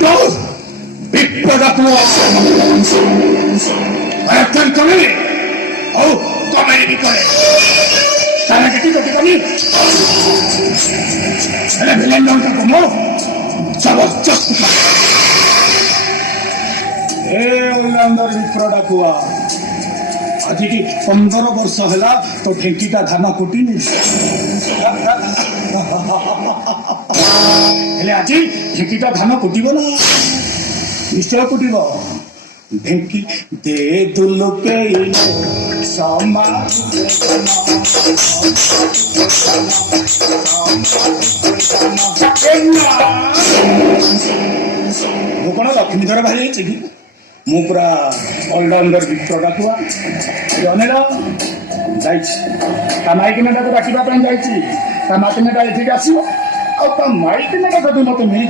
तो विपद कमे कमे भी करे तारा किती कमी कमी ভিলেন দলটা কমো জবরদস্ত ए ओलांदर मित्र डाकुआ आज की 15 वर्ष है तो ढेंकीटा धान कुटिनी आज ढेंकीटा धान कुटब ना निश्चय कुटब ढेंकी दे दुलके मु कौन लक्ष्मीधर भाई कि मु पूरा अलराउंडर मित्र डाकुआ जनेला माइकिना डाक डाकवाई जा माइकिना ये आसो आ माइकिना जब मत मिल